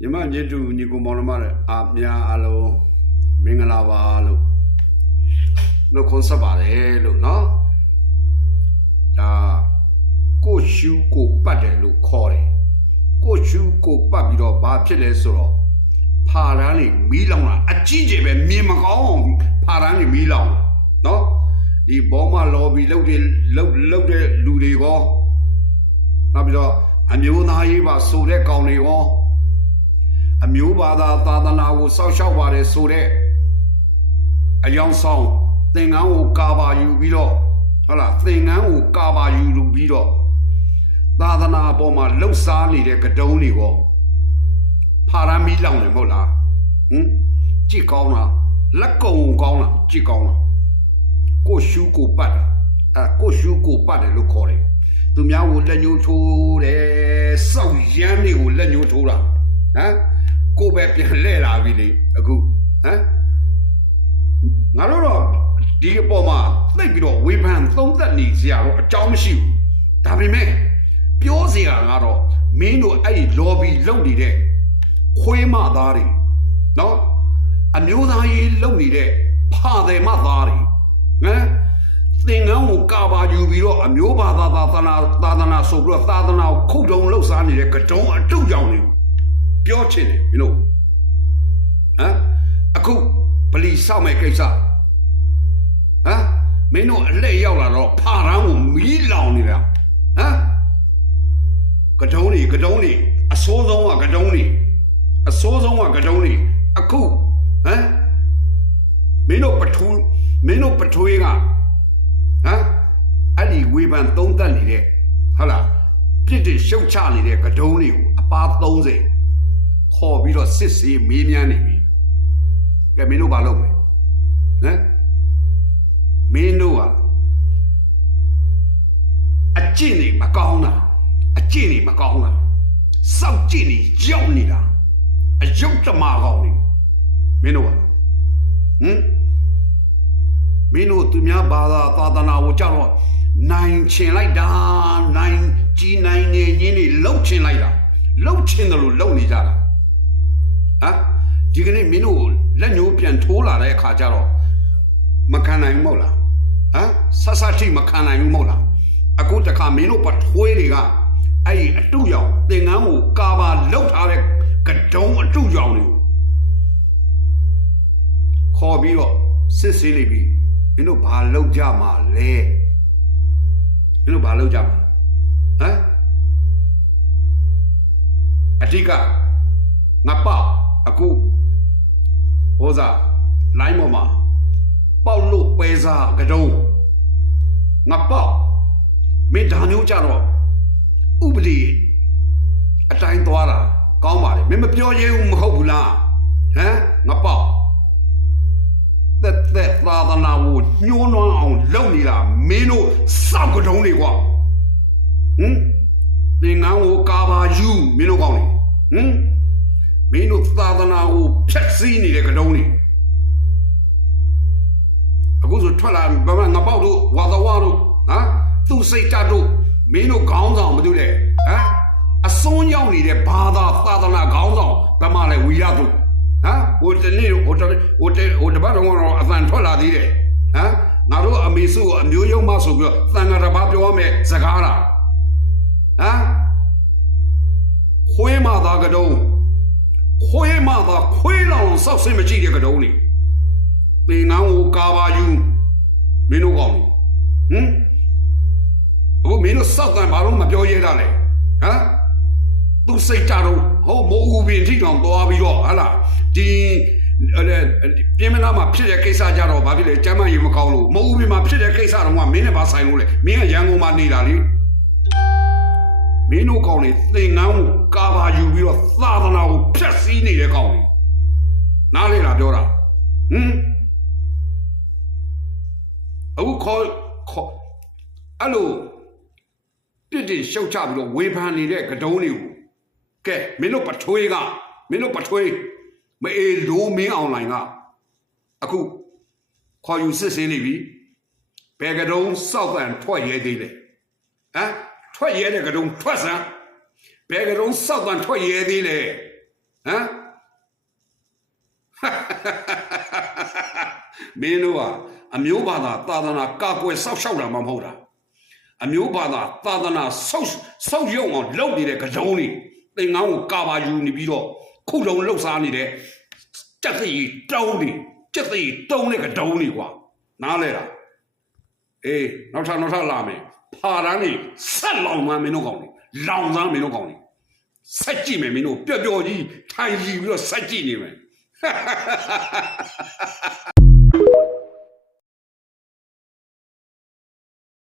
ညီမညတူညီကိုမောင်နှမအများအလုံးမင်္ဂလာပါလို့နှုတ်ခွန်းဆက်ပါတယ်လို့နော်ဒါကိုရှူကိုပတ်တယ်လို့ခေါ်တယ်ကိုရှူကိုပတ်ပြီးတော့ဘာဖြစ်လဲဆိုတော့ဖာရန်လေးမီးလောင်တာအကြီးကျယ်ပဲမြင်မကောင်းဖာရန်လေးမီးလောင်နော်ဒီဘောမလော်ဘီလုတ်တဲ့လူတွေကောနောက်ပြီးတော့အမျိုးသားရေးပါဆိုတဲ့ကောင်တွေကောအမျိုးဘာသာသာသနာကိုစောက်ရှောက်ပါတယ်ဆိုတဲ့အယောင်ဆောင်သင်္ကန်းကိုကာပါယူပြီးတော့ဟုတ်လားသင်္ကန်းကိုကာပါယူပြီးတော့သာသနာအပေါ်မှာလှုပ်ရှားနေတဲ့ကတုံးတွေကောဖာရမီလောင်တယ်မဟုတ်လားကြည့်ကောင်းလားလက်ကုံကောင်းလားကြည့်ကောင်းလားကိုရှူကိုပတ်တာကိုရှူကိုပတ်တယ်လို့ခေါ်တယ်သူများကိုလက်ညှိုးထိုးတယ်စောက်ရမ်းတွေကိုလက်ညှိုးထိုးတာကိုပဲပြန်လဲလာပြီလေအခုငါတို့တော့ဒီအပေါ်မှာသိပ်ပြီးတော့ဝေဖန်သုံးသပ်နေစရာတော့အကြောင်းမရှိဘူးဒါပေမဲ့ပြောစရာကတော့မင်းတို့အဲ့ဒီ lobby လုပ်နေတဲ့ခွေးမသားတွေနော်အမျိုးသားရေးလုပ်နေတဲ့ဖာတယ်မသားတွေသင်္ကန်းကိုကာပါယူပြီးတော့အမျိုးဘာသာသာသနာဆိုပြီးတော့သာသနာကိုခုတ်တုံလှုပ်ရှားနေတဲ့ကတုံးအတုကြောင်တွေပြောချင်တယ်မင်းတို့အခုဗလီဆောက်မဲ့ကိစ္စမင်းတို့အလှည့်ရောက်လာတော့ဖာရန်ကိုမီးလောင်နေတာကတုံးတွေအဆိုးဆုံးကကတုံးတွေအခုမင်းတို့ပထွေးကအဲ့ဒီဝေဖန်သုံးသပ်နေတဲ့ဟုတ်လားပြစ်တင်ရှုတ်ချနေတဲ့ကတုံးတွေကိုအပါ30ခေါ်ပြီးတော့စစ်ဆေးမေးမြန်းနေပြီကဲမင်းတို့ဘာလုပ်လဲမင်းတို့ကအကျင့်နေမကောင်းတာစောက်ကျင့်နေရောက်နေတာအယုတ်တမာကောင်းနေမင်းတို့မင်းတို့သူများဘာသာသာသနာကိုကြောက်တော့နိုင်ချင်လိုက်တာနိုင်ကြီးနိုင်နေရင်းနေလှုပ်ချင်လိုက်တာလှုပ်ချင်တယ်လို့လှုပ်နေကြတာဒီကနေ့မင်းတို့လက်ညှိုးပြန်ထိုးလာတဲ့အခါကျတော့မခံနိုင်ဘူးမဟုတ်လားဆဆတိမခံနိုင်ဘူးမဟုတ်လားအခုတခါမင်းတို့ပထွေးတွေကအဲ့ဒီအတုရောင်သင်္ကန်းကိုကာပါလှုပ်ထားတဲ့ကတုံးအတုရောင်တွေခေါ်ပြီးတော့စစ်ဆေးနေပြီမင်းတို့ဘာလုပ်ကြမှာလဲအဓိကငါပေါ့အခုဟိုစားလိုင်းပေါ်မှာပေါက်လို့ပဲစားကတုံးငါပေါ့မင်းဒါမျိုးကြတော့ဥပဒေအတိုင်းသွားတာကောင်းပါလေမင်းမပြောရဲဘူးမဟုတ်ဘူးလားငါပေါ့သက်သာသနာကိုညှိုးနွမ်းအောင်လုပ်နေတာမင်းတို့စောက်ကတုံးတွေကွာသင်္ကန်းကိုကာပါယူမင်းတို့ကောင်းနေမင်းတို့သာသနာကိုဖျက်ဆီးနေတဲ့ကတုံးတွေအခုဆိုထွက်လာဘာမှငါပေါက်တို့ဝါသဝါတို့သူစိတ်တတို့မင်းတို့ခေါင်းဆောင်မတူလေအစွန်းရောက်နေတဲ့ဘာသာသာသနာခေါင်းဆောင်ဘာမှလည်းဝီရတို့ဟိုတနေ့ဟိုတပတ်တော့အသံထွက်လာသေးတယ်ငါတို့အမေစုကိုအမျိုးယုံမဆိုပြီးတော့သံဃာတစ်ပါးပြောရမယ်စကားလားခွေးမသားကတုံးခွေးလောင်စောက်စင်မကြည့်တဲ့ကတုံးလေပင်ငန်းကိုကာပါယူမင်းတို့ကောင်းအခုမင်းတို့စောက်တန်ဘာလို့မပြောရဲတာလဲသူစိတ်ကြတော့ဟိုမိုးဦးပင်ထိတောင်သွားပြီးတော့ဟာလားဒီပြင်းမနာမှာဖြစ်တဲ့ကိစ္စကြတော့ဘာဖြစ်လဲကျမ်းမာရေးမကောင်းလို့မိုးဦးပင်မှာဖြစ်တဲ့ကိစ္စတော့ကမင်းနဲ့ဘာဆိုင်လို့လဲမင်းကရန်ကုန်မှာနေတာလေမင်းတို့ကောင်းနေသင်္ကန်းကိုကာပါယူပြီးတော့သာသနာကိုဖျက်ဆီးနေတဲ့ကောင်းနေနားလေလားပြောတာအခုခေါ်အဲ့လိုပြစ်တင်ရှုတ်ချပြီးတော့ဝေဖန်နေတဲ့ကတုံးတွေကိုကဲမင်းတို့ပထွေးမအေးလိုမင်းအွန်လိုင်းကအခုခေါ်ယူစစ်ဆေးနေပြီဘယ်ကတုံးစောက်တန်ထွက်ရဲသေးလဲထွက်ရဲတဲ့ကတုံးထွက်စမ်းဘယ်ကတုံးစောက်တန်ထွက်ရဲသေးလဲ ဟမ်မင်းတို့ကအမျိုးဘာသာသာသနာကာကွယ်စောက်ရှောက်တာမှမဟုတ်တာအမျိုးဘာသာသာသနာဆောက်ရုံအောင်လုပ်နေတဲ့ကကြုံတွေသင်္ကန်းကိုကာပါယူနေပြီးတော့ခုလုံးလှုပ်ရှားနေတဲ့ကြက်သိတုံးတွေကြက်သိတုံးတဲ့ကတုံးတွေကွာနားလဲတာအေးနောက်ထပ်လာမယ်ဖာတန်းနေဆက်လောင်မှမင်းတို့ကောင်းနေလောင်သားမင်းတို့ကောင်းနေဆက်ကြည့်မယ်မင်းတို့ပျော်ပျော်ကြီးထိုင်ကြည့်ပြီးတော့ဆက်ကြည့်နေမယ်